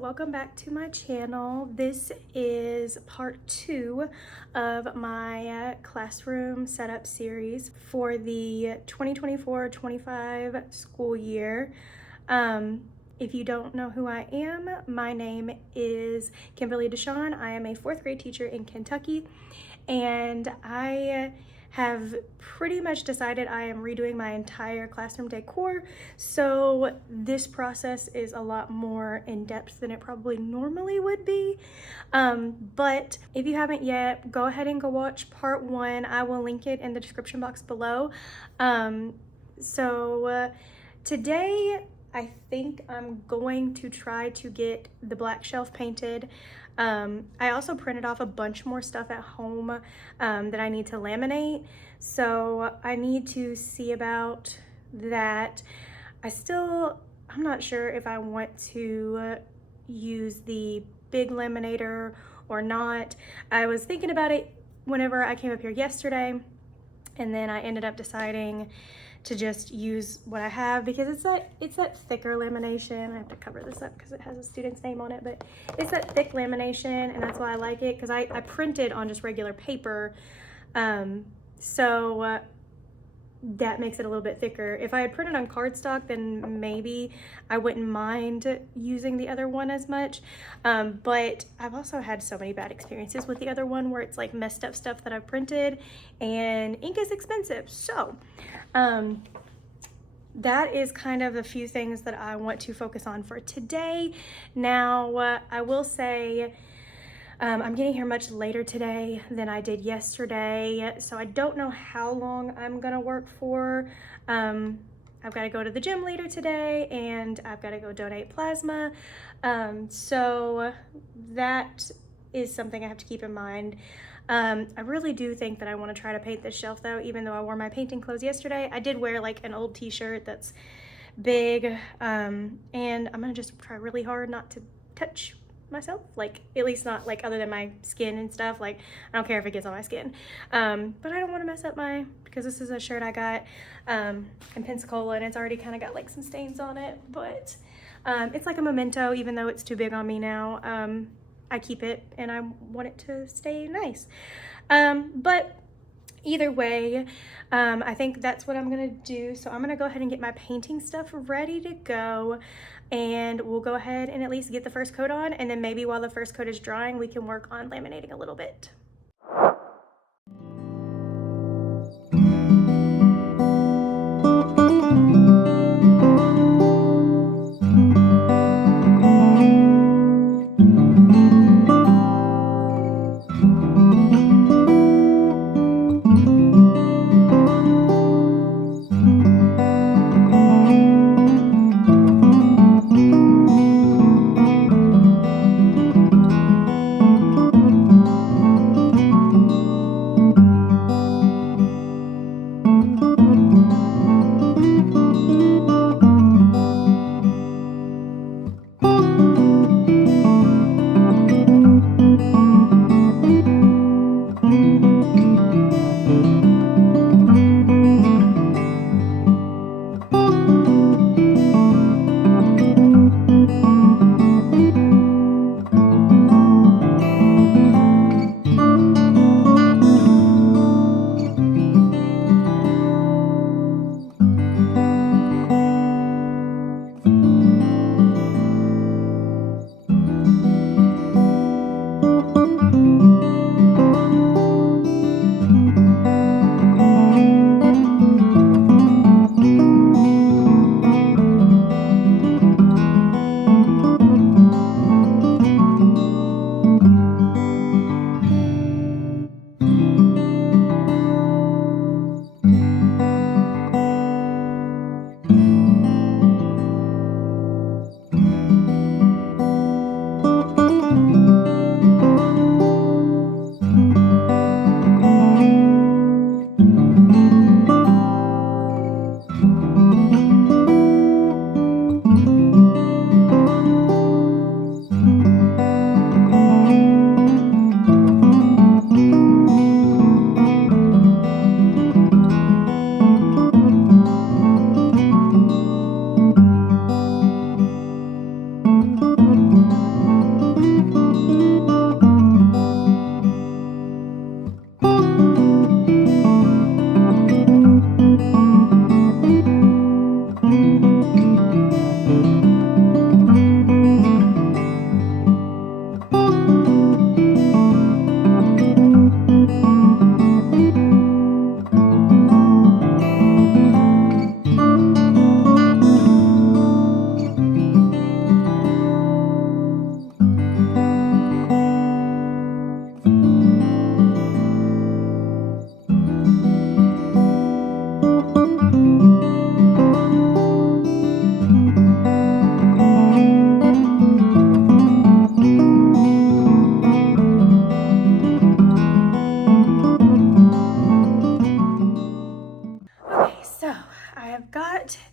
welcome back to my channel. This is part 2 of my classroom setup series for the 2024-25 school year. If you don't know who I am, my name is Kimberly DeShon. I am a 4th grade teacher in Kentucky, and I have pretty much decided I am redoing my entire classroom decor. So this process is a lot more in depth than it probably normally would be. But if you haven't yet, go ahead and go watch part 1. I will link it in the description box below. Today, I think I'm going to try to get the black shelf painted. I also printed off a bunch more stuff at home that I need to laminate, so I need to see about that. I'm not sure if I want to use the big laminator or not. I was thinking about it whenever I came up here yesterday, and then I ended up deciding to just use what I have because it's that thicker lamination. I have to cover this up because it has a student's name on it, but it's that thick lamination, and that's why I like it, because I printed on just regular paper, so that makes it a little bit thicker. If I had printed on cardstock, then maybe I wouldn't mind using the other one as much, but I've also had so many bad experiences with the other one where it's like messed up stuff that I've printed, and ink is expensive. So that is kind of a few things that I want to focus on for today. Now, I will say I'm getting here much later today than I did yesterday, so I don't know how long I'm gonna work for. I've got to go to the gym later today, and I've got to go donate plasma, so that is something I have to keep in mind. I really do think that I want to try to paint this shelf though, even though I wore my painting clothes yesterday. I did wear like an old t-shirt that's big, and I'm gonna just try really hard not to touch myself, like at least not like other than my skin and stuff. Like I don't care if it gets on my skin, but I don't want to mess up because this is a shirt I got in Pensacola, and it's already kind of got like some stains on it, but it's like a memento. Even though it's too big on me now, I keep it and I want it to stay nice. But either way, I think that's what I'm gonna do. So I'm gonna go ahead and get my painting stuff ready to go, and we'll go ahead and at least get the first coat on, and then maybe while the first coat is drying, we can work on laminating a little bit.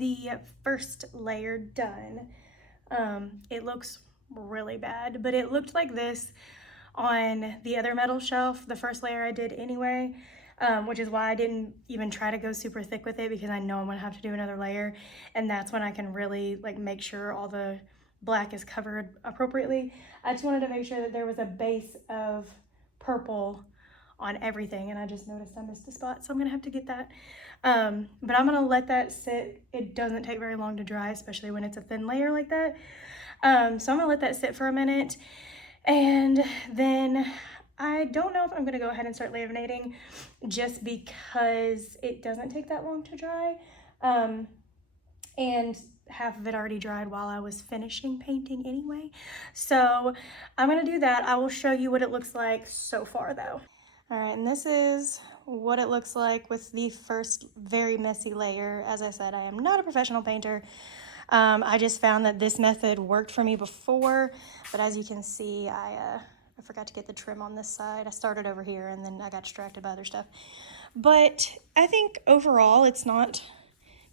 the first layer done. It looks really bad, but it looked like this on the other metal shelf, the first layer I did anyway, which is why I didn't even try to go super thick with it, because I know I'm gonna have to do another layer, and that's when I can really like make sure all the black is covered appropriately. I just wanted to make sure that there was a base of purple on everything, and I just noticed I missed a spot, so I'm gonna have to get that. But I'm gonna let that sit. It doesn't take very long to dry, especially when it's a thin layer like that. So I'm gonna let that sit for a minute, and then I don't know if I'm gonna go ahead and start laminating, just because it doesn't take that long to dry. And half of it already dried while I was finishing painting anyway. So I'm gonna do that. I will show you what it looks like so far though. All right, and this is what it looks like with the first very messy layer. As I said, I am not a professional painter. I just found that this method worked for me before, but as you can see, I forgot to get the trim on this side. I started over here and then I got distracted by other stuff. But I think overall it's not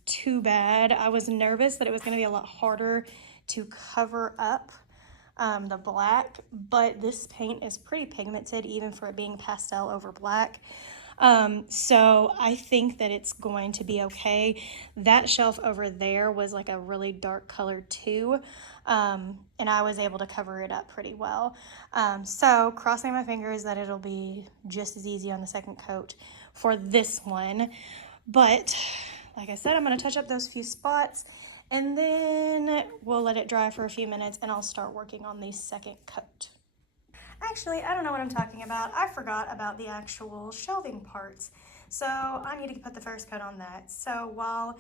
too bad. I was nervous that it was going to be a lot harder to cover up the black, but this paint is pretty pigmented even for it being pastel over black. So I think that it's going to be okay. That shelf over there was like a really dark color too, and I was able to cover it up pretty well. So crossing my fingers that it'll be just as easy on the second coat for this one. But like I said, I'm going to touch up those few spots, and then we'll let it dry for a few minutes and I'll start working on the second coat. Actually, I don't know what I'm talking about. I forgot about the actual shelving parts. So I need to put the first coat on that. So while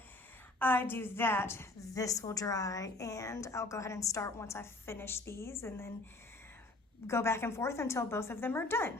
I do that, this will dry, and I'll go ahead and start once I finish these, and then go back and forth until both of them are done.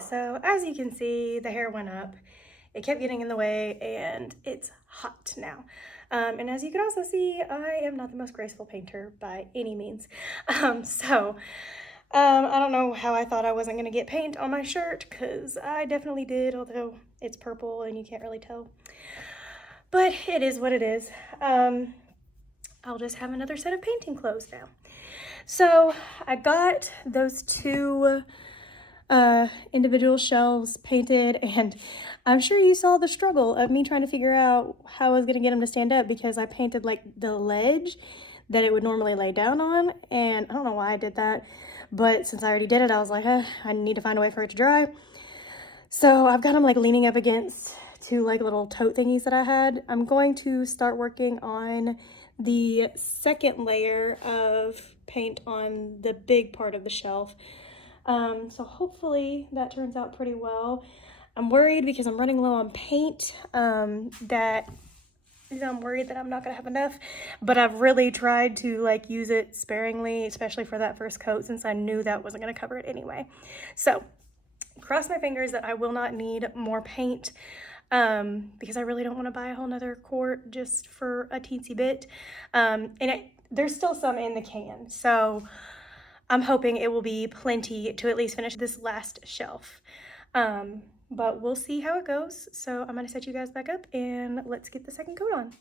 So as you can see, the hair went up. It kept getting in the way, and it's hot now. And as you can also see, I am not the most graceful painter by any means. I don't know how I thought I wasn't going to get paint on my shirt, because I definitely did, although it's purple and you can't really tell. But it is what it is. I'll just have another set of painting clothes now. So I got those two individual shelves painted, and I'm sure you saw the struggle of me trying to figure out how I was going to get them to stand up, because I painted like the ledge that it would normally lay down on, and I don't know why I did that, but since I already did it, I was like, I need to find a way for it to dry. So I've got them like leaning up against two like little tote thingies that I had. I'm going to start working on the second layer of paint on the big part of the shelf. So hopefully that turns out pretty well. I'm worried because I'm running low on paint, I'm worried that I'm not gonna have enough, but I've really tried to like use it sparingly, especially for that first coat, since I knew that wasn't gonna cover it anyway. So cross my fingers that I will not need more paint, because I really don't want to buy a whole nother quart just for a teensy bit. There's still some in the can, so I'm hoping it will be plenty to at least finish this last shelf. But we'll see how it goes. So I'm gonna set you guys back up and let's get the second coat on.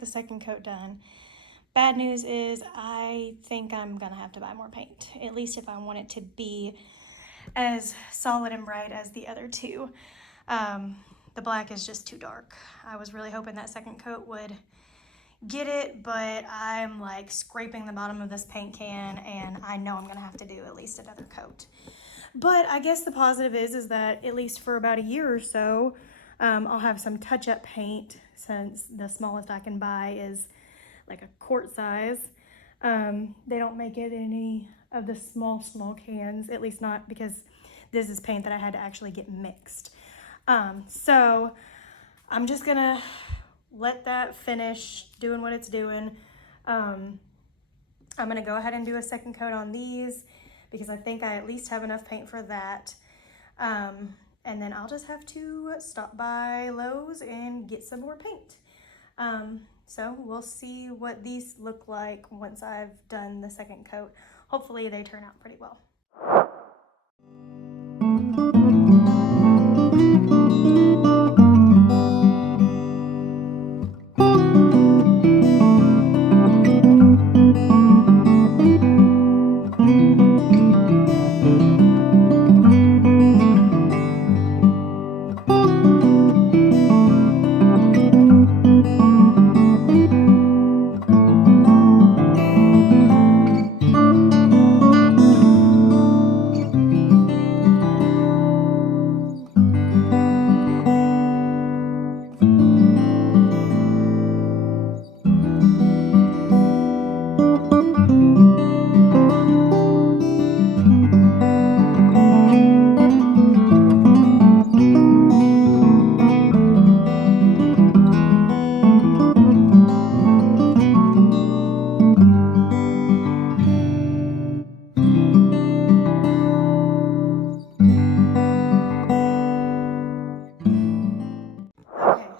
got the second coat done. Bad news is I think I'm gonna have to buy more paint, at least if I want it to be as solid and bright as the other two. The black is just too dark. I was really hoping that second coat would get it, but I'm like scraping the bottom of this paint can, and I know I'm gonna have to do at least another coat. But I guess the positive is that at least for about a year or so, I'll have some touch-up paint, since the smallest I can buy is like a quart size. They don't make it in any of the small cans, at least not, because this is paint that I had to actually get mixed. So I'm just gonna let that finish doing what it's doing. I'm gonna go ahead and do a second coat on these because I think I at least have enough paint for that. And then I'll just have to stop by Lowe's and get some more paint. So we'll see what these look like once I've done the second coat. Hopefully they turn out pretty well.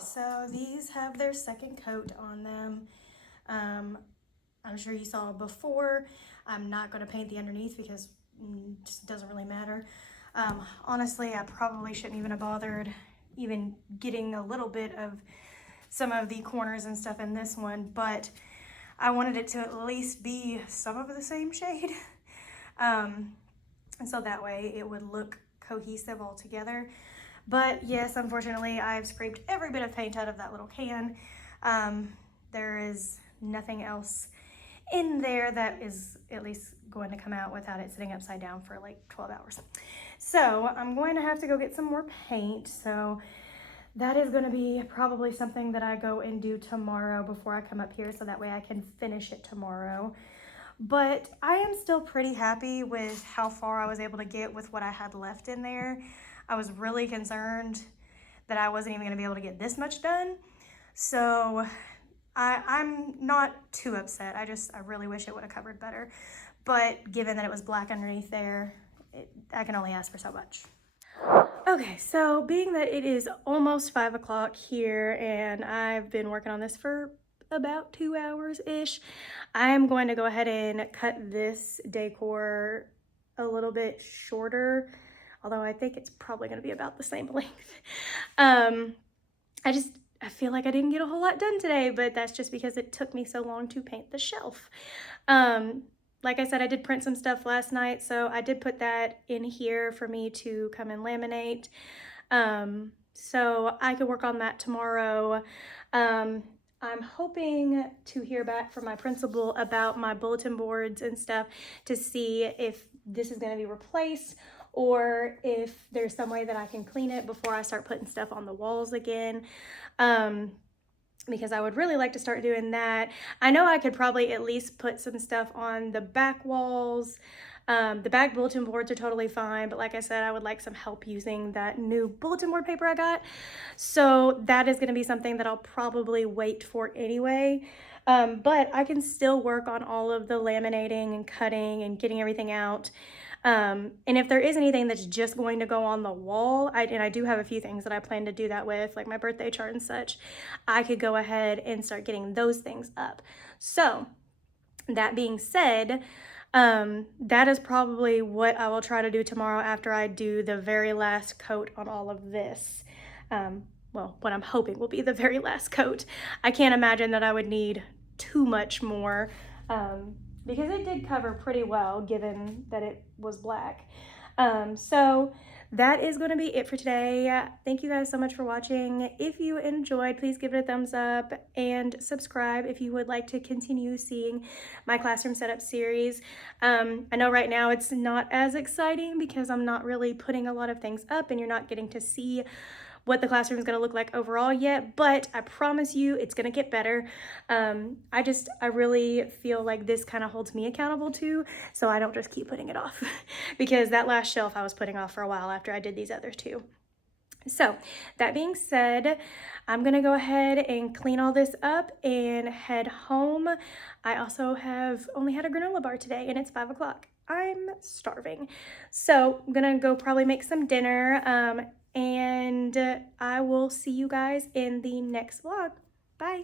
So these have their second coat on them. I'm sure you saw before. I'm not going to paint the underneath because it just doesn't really matter. Honestly, I probably shouldn't even have bothered even getting a little bit of some of the corners and stuff in this one, but I wanted it to at least be some of the same shade. And so that way it would look cohesive all together. But yes, unfortunately, I've scraped every bit of paint out of that little can. There is nothing else in there that is at least going to come out without it sitting upside down for like 12 hours. So I'm going to have to go get some more paint. So that is going to be probably something that I go and do tomorrow before I come up here, so that way I can finish it tomorrow. But I am still pretty happy with how far I was able to get with what I had left in there. I was really concerned that I wasn't even going to be able to get this much done. So I'm not too upset. I really wish it would have covered better. But given that it was black underneath there, I can only ask for so much. Okay, so being that it is almost 5 o'clock here and I've been working on this for about 2 hours-ish, I am going to go ahead and cut this decor a little bit shorter, although I think it's probably going to be about the same length. I feel like I didn't get a whole lot done today, but that's just because it took me so long to paint the shelf. Like I said, I did print some stuff last night, so I did put that in here for me to come and laminate. So I could work on that tomorrow. I'm hoping to hear back from my principal about my bulletin boards and stuff to see if this is going to be replaced or if there's some way that I can clean it before I start putting stuff on the walls again. Because I would really like to start doing that. I know I could probably at least put some stuff on the back walls. The back bulletin boards are totally fine, but like I said, I would like some help using that new bulletin board paper I got. So that is going to be something that I'll probably wait for anyway. But I can still work on all of the laminating and cutting and getting everything out. And if there is anything that's just going to go on the wall, and I do have a few things that I plan to do that with, like my birthday chart and such, I could go ahead and start getting those things up. So that being said, that is probably what I will try to do tomorrow after I do the very last coat on all of this. well, what I'm hoping will be the very last coat. I can't imagine that I would need too much more because it did cover pretty well given that it was black. So that is going to be it for today. Thank you guys so much for watching. If you enjoyed, please give it a thumbs up and subscribe if you would like to continue seeing my classroom setup series. I know right now it's not as exciting because I'm not really putting a lot of things up and you're not getting to see what the classroom is going to look like overall yet, but I promise you it's going to get better. I really feel like this kind of holds me accountable too, so I don't just keep putting it off because that last shelf I was putting off for a while after I did these other two. So that being said, I'm gonna go ahead and clean all this up and head home. I also have only had a granola bar today and it's 5 o'clock. I'm starving. So I'm gonna go probably make some dinner and I will see you guys in the next vlog. Bye.